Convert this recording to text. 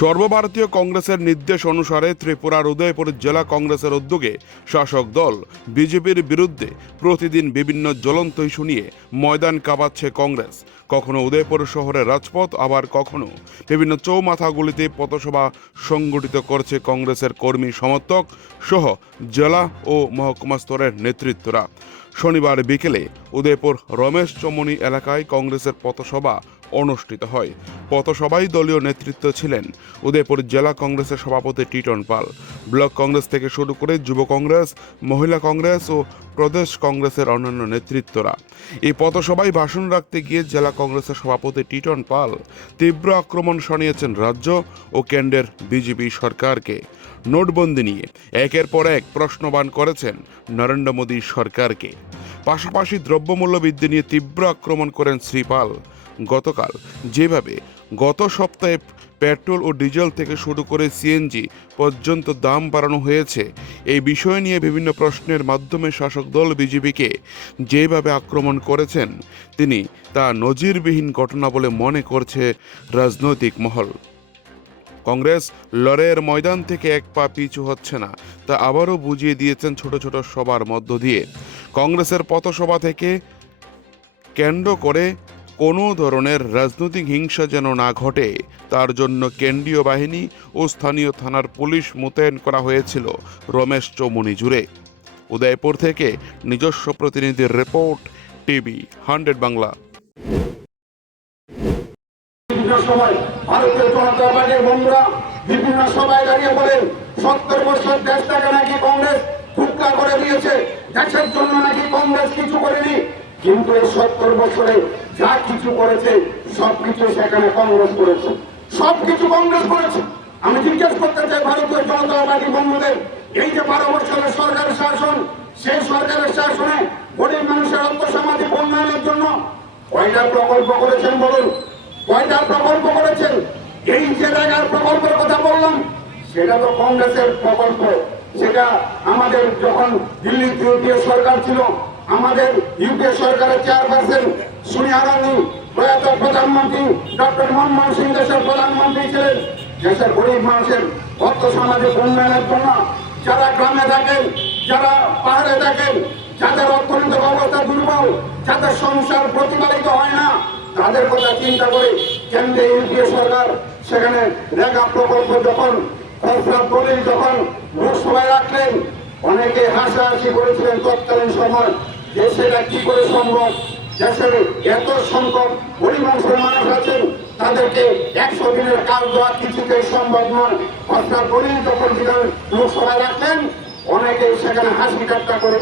সর্বভারতীয় কংগ্রেসের নির্দেশ অনুসারে ত্রিপুরার উদয়পুর জেলা কংগ্রেসের উদ্যোগে শাসক দল বিজেপির বিরুদ্ধে প্রতিদিন বিভিন্ন জ্বলন্ত ইস্যু নিয়ে ময়দান কাঁপাচ্ছে কংগ্রেস। কখনো উদয়পুর শহরের রাজপথ, আবার কখনো বিভিন্ন চৌমাথাগুলিতে পথসভা সংগঠিত করছে কংগ্রেসের কর্মী সমর্থক সহ জেলা ও মহকুমা স্তরের নেতৃত্বরা। শনিবার বিকেলে উদয়পুর রমেশ চমনি এলাকায় কংগ্রেসের পথসভা অনুষ্ঠিত হয়। পথসভায় দলীয় নেতৃত্ব ছিলেন উদয়পুর জেলা কংগ্রেসের সভাপতি টিটন পাল, ব্লক কংগ্রেস থেকে শুরু করে যুব কংগ্রেস, মহিলা কংগ্রেস ও প্রদেশ কংগ্রেসের অন্যান্য নেতৃত্বরা। এই পথসভায় ভাষণ রাখতে গিয়ে জেলা কংগ্রেসের সভাপতি টিটন পাল তীব্র আক্রমণ শানিয়েছেন রাজ্য ও কেন্দ্রের বিজেপি সরকারকে। নোটবন্দি নিয়ে একের পর এক প্রশ্নবাণ করেছেন নরেন্দ্র মোদী সরকারকে। পাশাপাশি দ্রব্যমূল্য বৃদ্ধি নিয়ে তীব্র আক্রমণ করেন শ্রী পাল। গতকাল যেভাবে গত সপ্তাহে পেট্রোল ও ডিজেল থেকে শুরু করে সিএনজি পর্যন্ত দাম বাড়ানো হয়েছে, এই বিষয় নিয়ে বিভিন্ন প্রশ্নের মাধ্যমে শাসক দল বিজেপিকে যেভাবে আক্রমণ করেছেন তিনি তা নজিরবিহীন ঘটনা বলে মনে করছে রাজনৈতিক মহল। কংগ্রেস লড়াইয়ের ময়দান থেকে এক পা পিছু হচ্ছে না, তা আবারও বুঝিয়ে দিয়েছেন ছোট ছোট সভার মধ্য দিয়ে। কংগ্রেসের পথসভা থেকে কেন্দ্র করে কোনো ধরনের রাজনৈতিক হিংসা যেন না ঘটে, তার জন্য কেন্দ্রীয় বাহিনী ও স্থানীয় থানার পুলিশ মোতায়েন করা হয়েছিল রমেশ চৌমুনি জুড়ে। উদয়পুর থেকে নিজস্ব প্রতিনিধির রিপোর্ট, টিভি 100 বাংলা। ভারতীয় জনতা পার্টির বন্ধুরা বিভিন্ন সভায় দাঁড়িয়ে বলেন 70 বছর দেশটাকে নাকি কংগ্রেস টুকরা করে দিয়েছে, দেশের জন্য নাকি কংগ্রেস কিছু করেনি। কিন্তু এই 70 বছরে যা কিছু করেছে সবকিছু সেখানে কংগ্রেস করেছে, সবকিছু কংগ্রেস করেছে। আমি জিজ্ঞেস করতে চাই ভারতীয় জনতা পার্টি বন্ধুদের, এই যে 12 বছরের সরকারের শাসন, সেই সরকারের শাসনে গরিব মানুষের অর্থসামাজিক উন্নয়নের জন্য কয়টা প্রকল্প করেছেন বলুন? কয়টা প্রকল্প করেছেন? এই যে জায়গার প্রকল্পের কথা বললাম সেটা তো কংগ্রেসের প্রকল্প। সেটা আমাদের যখন দিল্লি ইউপিএ সরকার ছিল, আমাদের ইউপিএ সরকারের চেয়ারপারসন সোনিয়া গান্ধী, প্রয়াত প্রধানমন্ত্রী ডক্টর মনমোহন সিং দেশের প্রধানমন্ত্রী ছিলেন। দেশের গরিব মানুষের অর্থ সামাজিক উন্নয়নের জন্য, যারা গ্রামে থাকেন, যারা পাহাড়ে থাকেন, যাদের অর্থনৈতিক অবস্থা দুর্বল, যাদের সংসার প্রতিপালিত হয় না, তাদের কথা চিন্তা করে কেন্দ্রে ইউপিএ সরকার সেখানে রেগা প্রকল্প যখন যখন লোকসভায় রাখলেন, অনেকে হাসাহাসি করেছিলেন তৎকালীন সময় যে সেটা কি করে সম্ভব। দেশের এত সংখ্যক গরিব অংশের মানুষ আছেন, তাদেরকে 100 দিনের কাজ দেওয়া কিছুতেই সম্ভব নয়। অর্থাৎ যখন লোকসভায় রাখলেন, অনেকে সেখানে হাসি ঠাট্টা করে